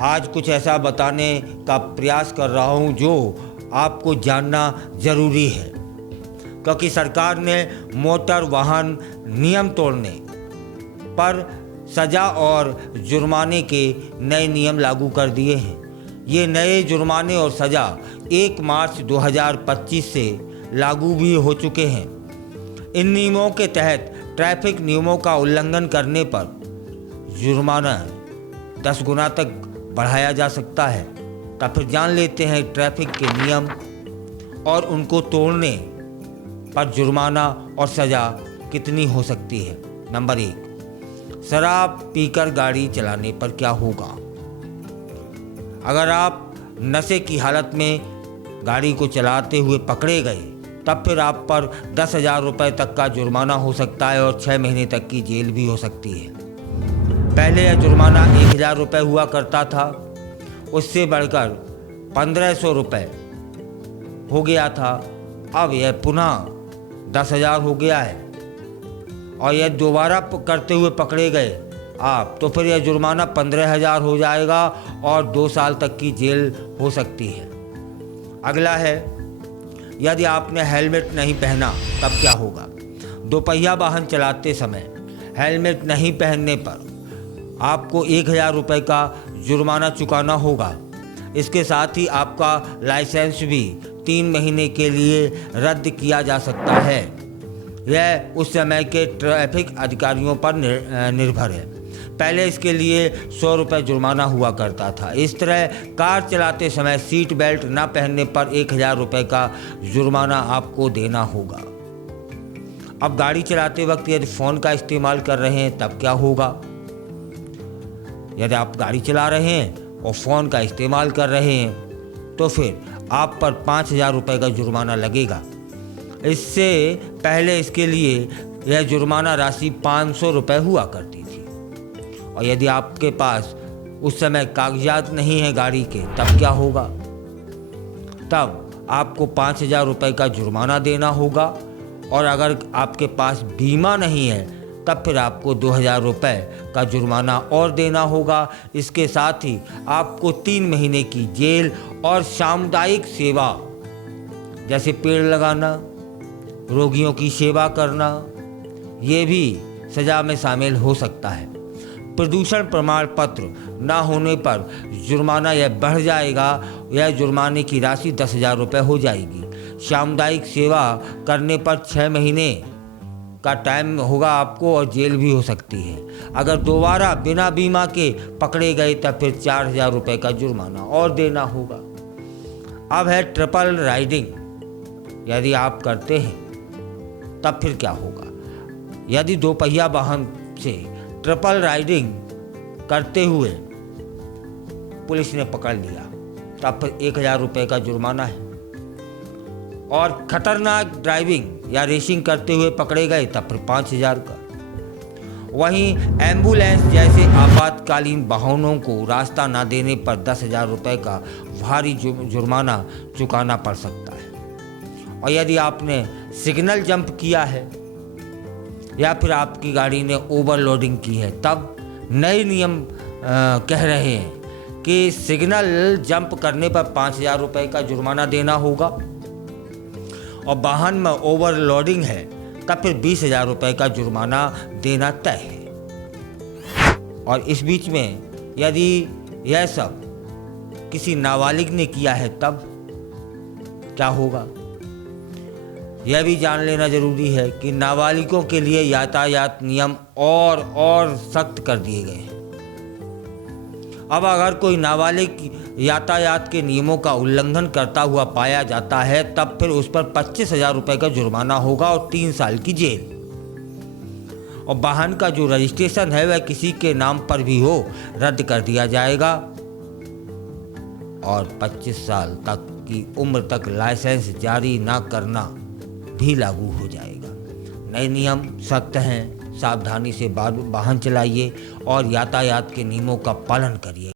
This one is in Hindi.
आज कुछ ऐसा बताने का प्रयास कर रहा हूं जो आपको जानना ज़रूरी है, क्योंकि सरकार ने मोटर वाहन नियम तोड़ने पर सज़ा और जुर्माने के नए नियम लागू कर दिए हैं। ये नए जुर्माने और सज़ा 1 मार्च 2025 से लागू भी हो चुके हैं। इन नियमों के तहत ट्रैफिक नियमों का उल्लंघन करने पर जुर्माना 10 गुना तक बढ़ाया जा सकता है। तब फिर जान लेते हैं ट्रैफिक के नियम और उनको तोड़ने पर जुर्माना और सज़ा कितनी हो सकती है। नंबर 1, शराब पीकर गाड़ी चलाने पर क्या होगा। अगर आप नशे की हालत में गाड़ी को चलाते हुए पकड़े गए तब फिर आप पर 10,000 रुपये तक का जुर्माना हो सकता है और 6 महीने तक की जेल भी हो सकती है। पहले यह जुर्माना 1,000 रुपये हुआ करता था, उससे बढ़कर 1,500 रुपये हो गया था। अब यह पुनः 10,000 हो गया है और यह दोबारा करते हुए पकड़े गए आप तो फिर यह जुर्माना 15,000 हो जाएगा और 2 साल तक की जेल हो सकती है। अगला है, यदि आपने हेलमेट नहीं पहना तब क्या होगा। दोपहिया वाहन चलाते समय हेलमेट नहीं पहनने पर आपको 1,000 रुपये का जुर्माना चुकाना होगा। इसके साथ ही आपका लाइसेंस भी 3 महीने के लिए रद्द किया जा सकता है। यह उस समय के ट्रैफिक अधिकारियों पर निर्भर है। पहले इसके लिए 100 रुपये जुर्माना हुआ करता था। इस तरह कार चलाते समय सीट बेल्ट न पहनने पर 1,000 रुपये का जुर्माना आपको देना होगा। अब गाड़ी चलाते वक्त यदि फ़ोन का इस्तेमाल कर रहे हैं तब क्या होगा। यदि आप गाड़ी चला रहे हैं और फ़ोन का इस्तेमाल कर रहे हैं तो फिर आप पर 5,000 रुपये का जुर्माना लगेगा। इससे पहले इसके लिए यह जुर्माना राशि 500 रुपये हुआ करती थी। और यदि आपके पास उस समय कागजात नहीं है गाड़ी के तब क्या होगा। तब आपको 5,000 रुपये का जुर्माना देना होगा और अगर आपके पास बीमा नहीं है तब फिर आपको 2,000 रुपये का जुर्माना और देना होगा। इसके साथ ही आपको 3 महीने की जेल और सामुदायिक सेवा जैसे पेड़ लगाना, रोगियों की सेवा करना, ये भी सज़ा में शामिल हो सकता है। प्रदूषण प्रमाण पत्र न होने पर जुर्माना यह बढ़ जाएगा। यह जुर्माने की राशि 10,000 रुपये हो जाएगी। सामुदायिक सेवा करने पर 6 महीने का टाइम होगा आपको और जेल भी हो सकती है। अगर दोबारा बिना बीमा के पकड़े गए तब फिर 4,000 रुपये का जुर्माना और देना होगा। अब है ट्रिपल राइडिंग। यदि आप करते हैं तब फिर क्या होगा। यदि दोपहिया वाहन से ट्रिपल राइडिंग करते हुए पुलिस ने पकड़ लिया तब फिर 1,000 रुपये का जुर्माना है और खतरनाक ड्राइविंग या रेसिंग करते हुए पकड़े गए तब फिर 5,000 का। वहीं एम्बुलेंस जैसे आपातकालीन वाहनों को रास्ता न देने पर 10,000 रुपये का भारी जुर्माना चुकाना पड़ सकता है। और यदि आपने सिग्नल जंप किया है या फिर आपकी गाड़ी ने ओवरलोडिंग की है तब नए नियम कह रहे हैं कि सिग्नल जंप करने पर 5,000 रुपये का जुर्माना देना होगा और वाहन में ओवरलोडिंग है तब फिर 20,000 रुपये का जुर्माना देना तय है। और इस बीच में यदि यह सब किसी नाबालिग ने किया है तब क्या होगा। यह भी जान लेना जरूरी है कि नाबालिगों के लिए यातायात नियम और सख्त कर दिए गए हैं। अब अगर कोई नाबालिग यातायात के नियमों का उल्लंघन करता हुआ पाया जाता है तब फिर उस पर 25,000 रुपये का जुर्माना होगा और 3 साल की जेल। और वाहन का जो रजिस्ट्रेशन है वह किसी के नाम पर भी हो रद्द कर दिया जाएगा और 25 साल तक की उम्र तक लाइसेंस जारी ना करना भी लागू हो जाएगा। नए नियम सख्त हैं। सावधानी से वाहन चलाइए और यातायात के नियमों का पालन करिए।